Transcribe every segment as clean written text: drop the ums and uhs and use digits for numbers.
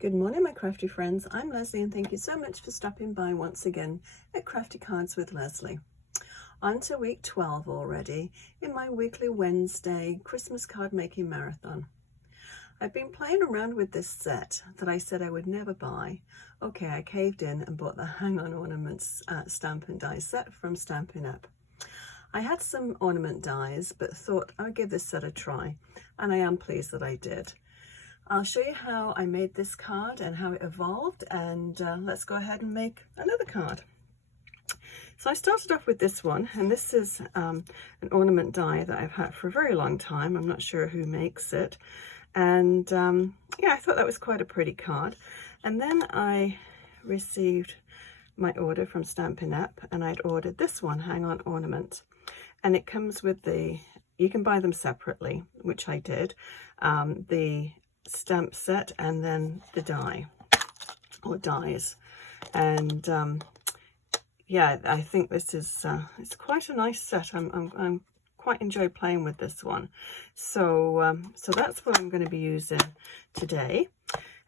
Good morning, my crafty friends. I'm Lesley and thank you so much for stopping by once again at Crafty Cards with Lesley. On to week 12 already in my weekly Wednesday Christmas card making marathon. I've been playing around with this set that I said I would never buy. Okay, I caved in and bought the Hang On Ornaments Stampin' die set from Stampin' Up. I had some ornament dies but thought I would give this set a try, and I am pleased that I did. I'll show you how I made this card and how it evolved, and let's go ahead and make another card. So I started off with this one, and this is an ornament die that I've had for a very long time. I'm not sure who makes it, and yeah, I thought that was quite a pretty card. And then I received my order from Stampin' Up, and I'd ordered this one, Hang On Ornament, and it comes with you can buy them separately, which I did, the stamp set and then the die or dies. And yeah, I think this is it's quite a nice set. I'm quite enjoy playing with this one. So so that's what I'm going to be using today.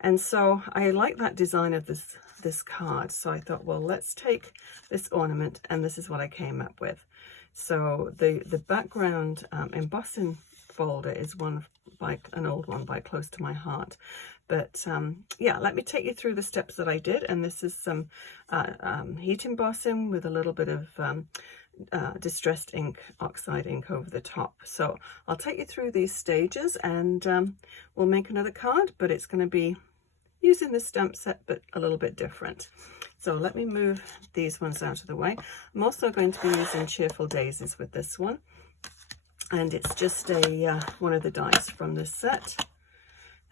And so I like that design of this card, so I thought, well, let's take this ornament, and this is what I came up with. So the background embossing folder is one by an old one by Close to My Heart, but yeah, let me take you through the steps that I did. And this is some heat embossing with a little bit of distressed ink, oxide ink over the top. So I'll take you through these stages, and we'll make another card, but it's going to be using this stamp set but a little bit different. So let me move these ones out of the way. I'm also going to be using Cheerful Daisies with this one, and it's just a one of the dies from this set,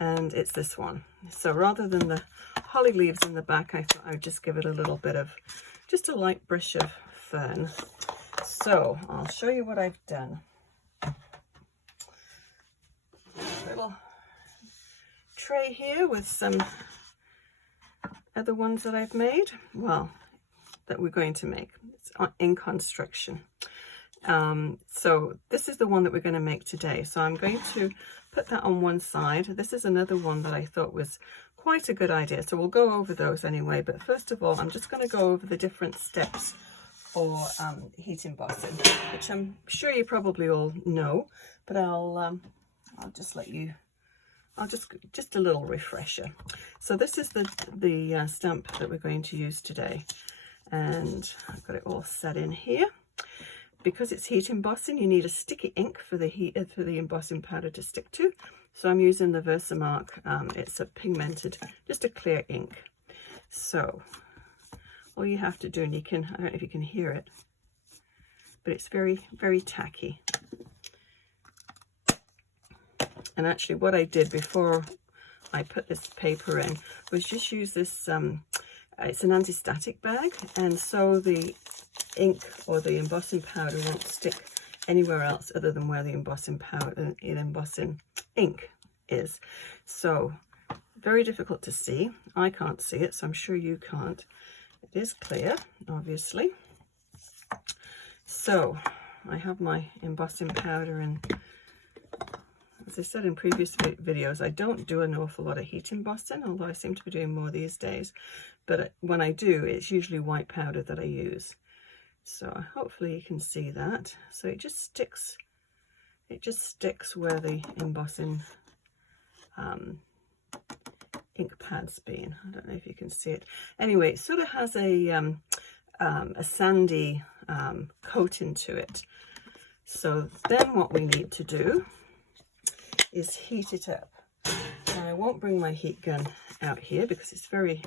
and it's this one. So rather than the holly leaves in the back, I thought I would just give it a little bit of just a light brush of fern. So I'll show you what I've done. Little tray here with some other ones that I've made, well, that we're going to make. It's in construction. So this is the one that we're going to make today. So I'm going to put that on one side. This is another one that I thought was quite a good idea. So we'll go over those anyway. But first of all, I'm just going to go over the different steps for heat embossing, which I'm sure you probably all know, but I'll just let you, just a little refresher. So this is the stamp that we're going to use today, and I've got it all set in here. Because it's heat embossing, you need a sticky ink for the embossing powder to stick to. So I'm using the Versamark. It's a pigmented, just a clear ink. So all you have to do, and I don't know if you can hear it, but it's very, very tacky. And actually what I did before I put this paper in was just use this, it's an anti-static bag, and so the ink or the embossing powder won't stick anywhere else other than where the embossing powder, embossing ink is. So very difficult to see. I can't see it, so I'm sure you can't. It is clear, obviously. So I have my embossing powder, and as I said in previous videos, I don't do an awful lot of heat embossing, although I seem to be doing more these days. But when I do, it's usually white powder that I use. So hopefully you can see that. So it just sticks where the embossing ink pad's been. I don't know if you can see it. Anyway, it sort of has a sandy coating to it. So then what we need to do is heat it up. Now I won't bring my heat gun out here because it's very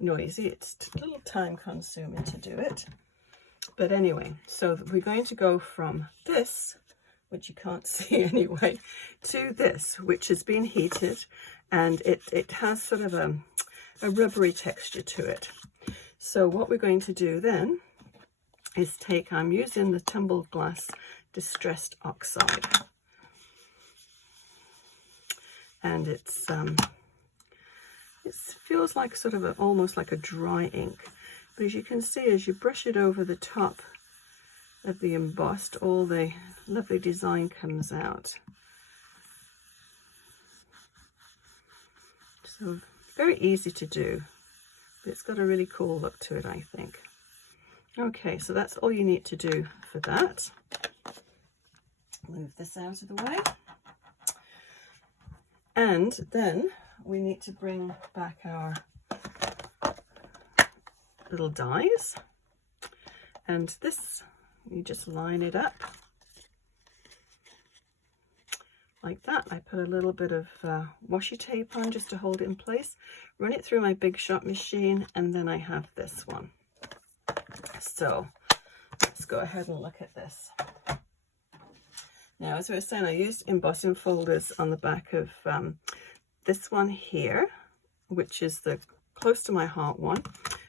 noisy. It's a little time consuming to do it. But anyway, so we're going to go from this, which you can't see anyway, to this, which has been heated, and it has sort of a rubbery texture to it. So what we're going to do then is I'm using the Tumbled Glass Distressed Oxide. And it feels like sort of almost like a dry ink. But as you can see, as you brush it over the top of the embossed, all the lovely design comes out. So Very easy to do, but it's got a really cool look to it, I think. Okay, so that's all you need to do for that. Move this out of the way. And then we need to bring back our little dies. And this, you just line it up like that. I put a little bit of washi tape on just to hold it in place. Run it through my Big Shot machine, and then I have this one. So let's go ahead and look at this. Now, as I was saying, I used embossing folders on the back of this one here, which is the close to my heart one.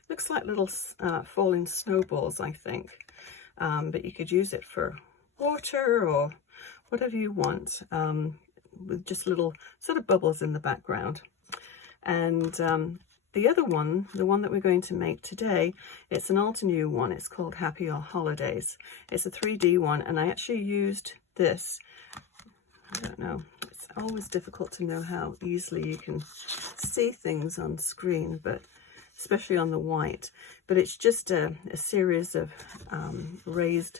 Looks like little falling snowballs, I think, but you could use it for water or whatever you want, with just little sort of bubbles in the background. And the other one, the one that we're going to make today, it's an Altenew one. It's called Happy Holidays. It's a 3D one, and I actually used this. I don't know, it's always difficult to know how easily you can see things on screen, but especially on the white. But it's just a series of raised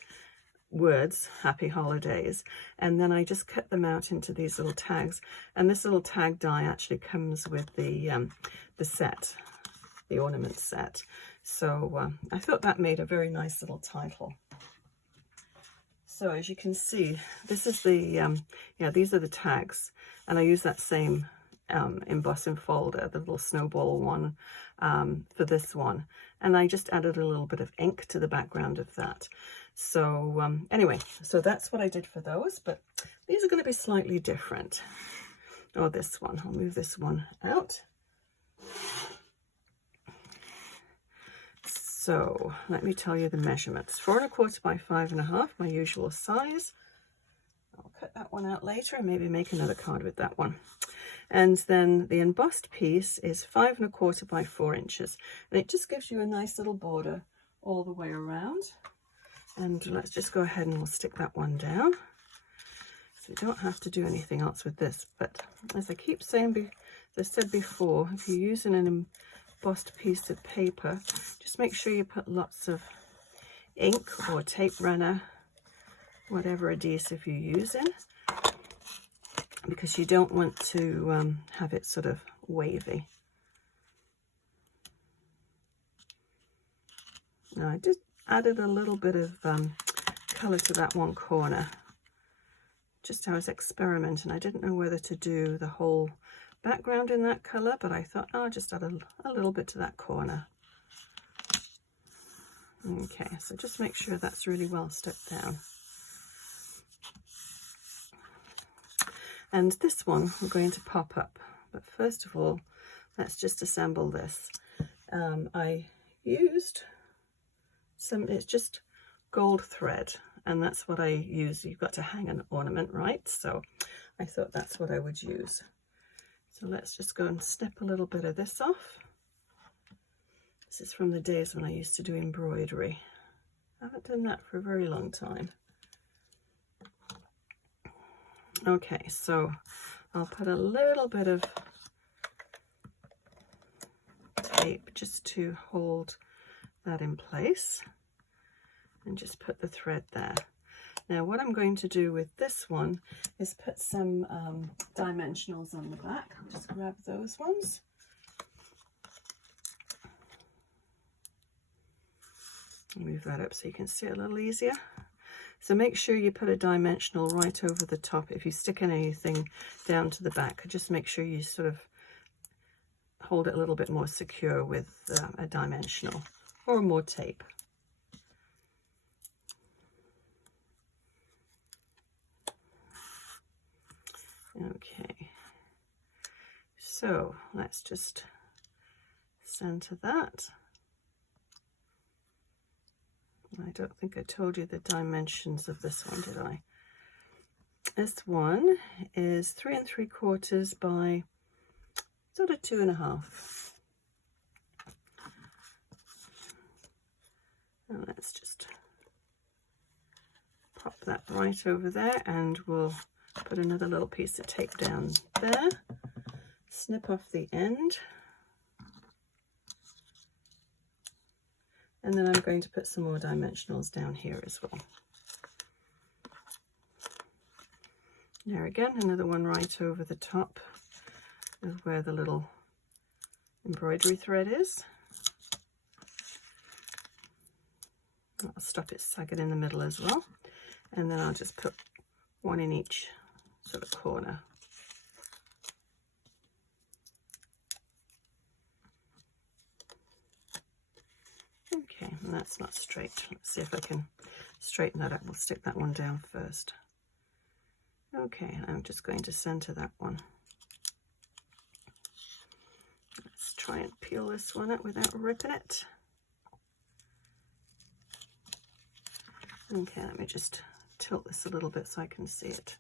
words, Happy Holidays, and then I just cut them out into these little tags. And this little tag die actually comes with the set, the ornament set. So I thought that made a very nice little title. So as you can see, this is the these are the tags, and I use that same embossing folder, the little snowball one, for this one, and I just added a little bit of ink to the background of that. So anyway, so that's what I did for those, but these are going to be slightly different. Oh, this one, I'll move this one out. So let me tell you the measurements. 4 1/4 by 5 1/2, my usual size. I'll cut that one out later and maybe make another card with that one. And then the embossed piece is 5 1/4 by 4 inches. And it just gives you a nice little border all the way around. And let's just go ahead and we'll stick that one down. So you don't have to do anything else with this. But as I keep saying, as I said before, if you're using an embossed piece of paper, just make sure you put lots of ink or tape runner, whatever adhesive you're using, because you don't want to have it sort of wavy. Now I just added a little bit of colour to that one corner. Just I was experimenting. I didn't know whether to do the whole background in that colour, but I thought, oh, I'll just add a little bit to that corner. Okay, so just make sure that's really well stuck down. And this one we're going to pop up, but first of all, let's just assemble this. I used it's just gold thread, and that's what I use. You've got to hang an ornament, right? So I thought that's what I would use. So let's just go and snip a little bit of this off. This is from the days when I used to do embroidery. I haven't done that for a very long time. Okay, so I'll put a little bit of tape just to hold that in place, and just put the thread there. Now what I'm going to do with this one is put some dimensionals on the back. I'll just grab those ones. Move that up so you can see it a little easier. So make sure you put a dimensional right over the top. If you stick in anything down to the back, just make sure you sort of hold it a little bit more secure with a dimensional or more tape. Okay, so let's just center that. I don't think I told you the dimensions of this one, did I? This one is 3 3/4 by sort of 2 1/2. And let's just pop that right over there, and we'll put another little piece of tape down there. Snip off the end And then I'm going to put some more dimensionals down here as well. There again, another one right over the top of where the little embroidery thread is. I'll stop it sagging in the middle as well. And then I'll just put one in each sort of corner. Okay, and that's not straight. Let's see if I can straighten that up. We'll stick that one down first. Okay, I'm just going to center that one. Let's try and peel this one up without ripping it. Okay, let me just tilt this a little bit so I can see it.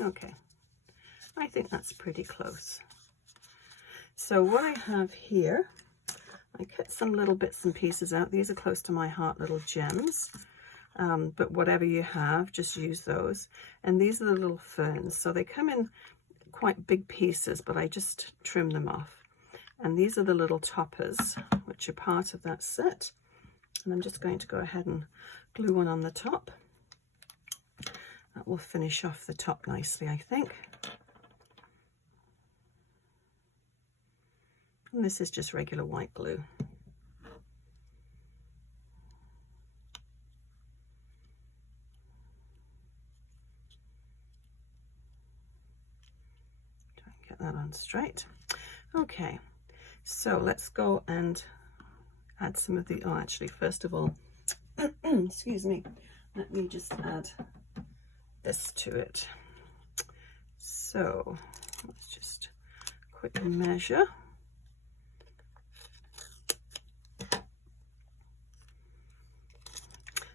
Okay, I think that's pretty close. So what I have here, I cut some little bits and pieces out. These are close to my heart little gems. But whatever you have, just use those. And these are the little ferns. So they come in quite big pieces, but I just trim them off. And these are the little toppers, which are part of that set. And I'm just going to go ahead and glue one on the top. That will finish off the top nicely, I think. And this is just regular white glue. That on straight. Okay, so let's go and add some of the, oh actually first of all, excuse me, let me just add this to it. So let's just quickly measure.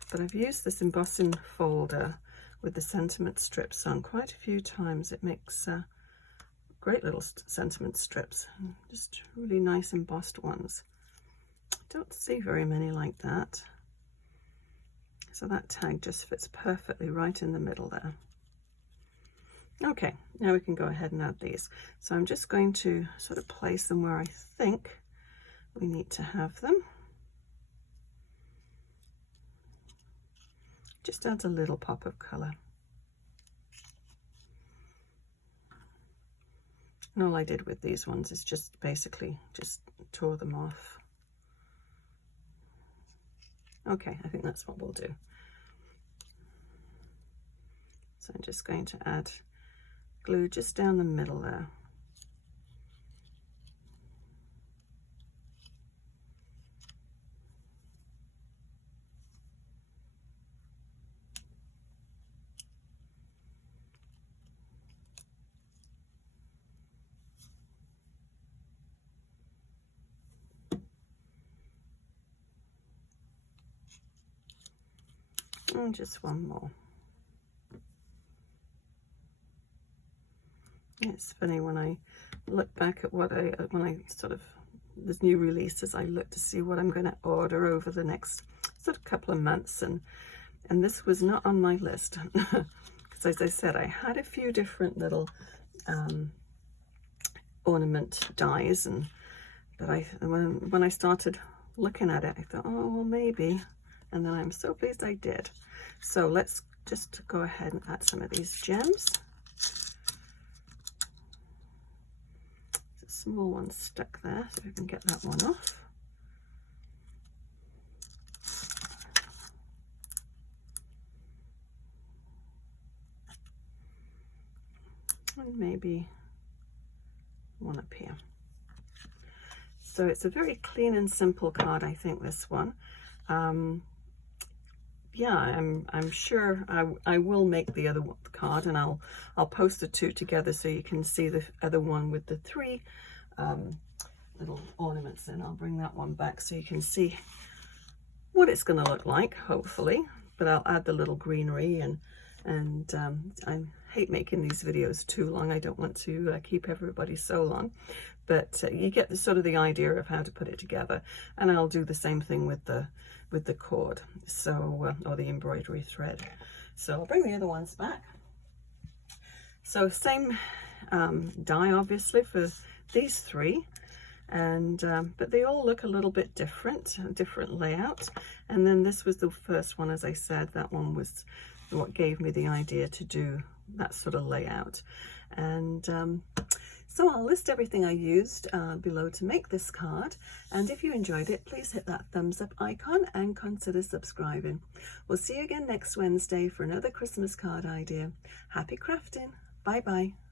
But I've used this embossing folder with the sentiment strips on quite a few times. It makes great little sentiment strips, just really nice embossed ones. I don't see very many like that. So that tag just fits perfectly right in the middle there. Okay, now we can go ahead and add these. So I'm just going to sort of place them where I think we need to have them. Just adds a little pop of colour. And all I did with these ones is just basically just tore them off. Okay, I think that's what we'll do. So I'm just going to add glue just down the middle there. And just one more. It's funny when I look back at what when I sort of, there's new releases, I look to see what I'm going to order over the next sort of couple of months, and this was not on my list because as I said, I had a few different little ornament dies, but when I started looking at it, I thought, oh well, maybe. And then I'm so pleased I did. So let's just go ahead and add some of these gems. There's a small one stuck there, so we can get that one off. And maybe one up here. So it's a very clean and simple card, I think, this one. Yeah, I'm sure I will make the other card, and I'll post the two together so you can see the other one with the three little ornaments in. I'll bring that one back so you can see what it's going to look like, hopefully. But I'll add the little greenery, and I hate making these videos too long. I don't want to keep everybody so long, but you get the sort of the idea of how to put it together. And I'll do the same thing with the cord, so or the embroidery thread. So I'll bring the other ones back. So same die, obviously, for these three. and but they all look a little bit different, a different layout. And then this was the first one, as I said. That one was what gave me the idea to do that sort of layout. And so I'll list everything I used below to make this card, and if you enjoyed it, please hit that thumbs up icon and consider subscribing. We'll see you again next Wednesday for another Christmas card idea. Happy crafting. Bye bye.